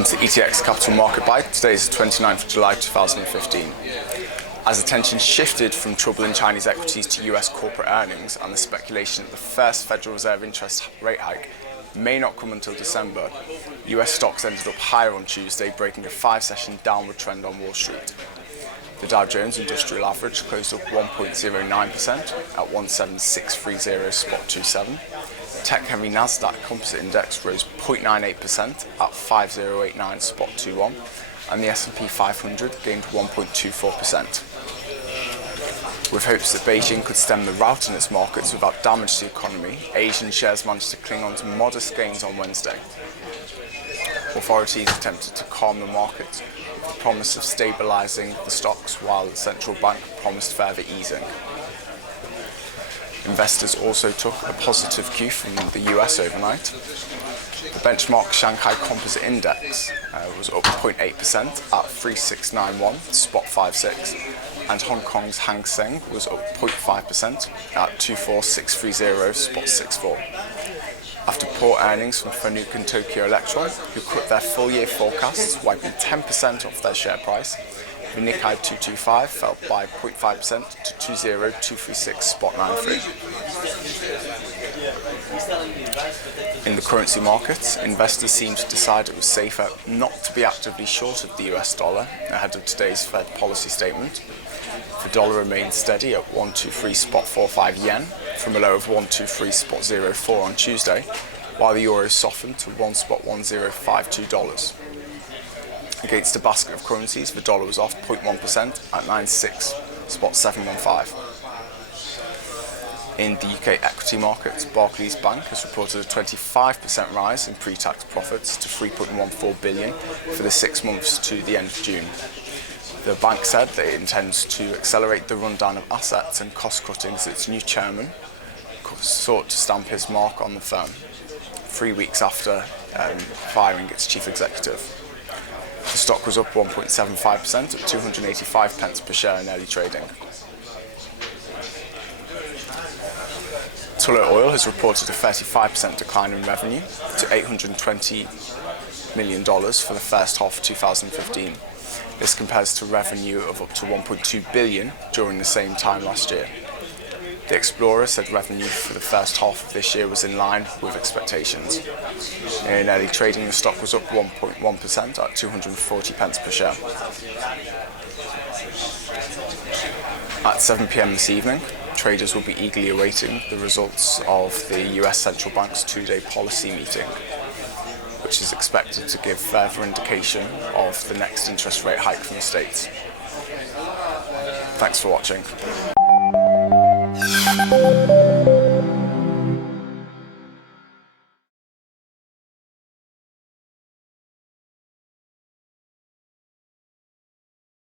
Welcome to the ETX Capital Market Bite. Today is the 29th of July 2015. As attention shifted from troubling Chinese equities to US corporate earnings and the speculation that the first Federal Reserve interest rate hike may not come until December, US stocks ended up higher on Tuesday, breaking a 5-session downward trend on Wall Street. The Dow Jones Industrial Average closed up 1.09% at 17630.27. Tech-heavy Nasdaq Composite Index rose 0.98% at 5089.21, and the S&P 500 gained 1.24%. With hopes that Beijing could stem the rout in its markets without damage to the economy, Asian shares managed to cling on to modest gains on Wednesday. Authorities attempted to calm the market with the promise of stabilising the stocks while the central bank promised further easing. Investors also took a positive cue from the US overnight. The benchmark Shanghai Composite Index was up 0.8% at 3691.56, and Hong Kong's Hang Seng was up 0.5% at 24630.64. After poor earnings from Fanuc and Tokyo Electron, who cut their full-year forecasts, wiping 10% off their share price, the Nikkei 225 fell by 0.5% to 20236.93. In the currency markets, investors seemed to decide it was safer not to be actively short of the US dollar ahead of today's Fed policy statement. The dollar remained steady at 123.45 yen from a low of 123.04 on Tuesday, while the euro softened to $1.1052. Against a basket of currencies, the dollar was off 0.1% at 96.715. In the UK equity markets, Barclays Bank has reported a 25% rise in pre-tax profits to $3.14 billion for the 6 months to the end of June. The bank said that it intends to accelerate the rundown of assets and cost-cutting as its new chairman sought to stamp his mark on the firm 3 weeks after firing its chief executive. The stock was up 1.75% at 285 pence per share in early trading. Tullow Oil has reported a 35% decline in revenue to $820 million for the first half of 2015. This compares to revenue of up to $1.2 billion during the same time last year. The Explorer said revenue for the first half of this year was in line with expectations. In early trading, the stock was up 1.1% at 240 pence per share. At 7 p.m. this evening, traders will be eagerly awaiting the results of the US Central Bank's 2-day policy meeting, which is expected to give further indication of the next interest rate hike from the States. Thanks for watching.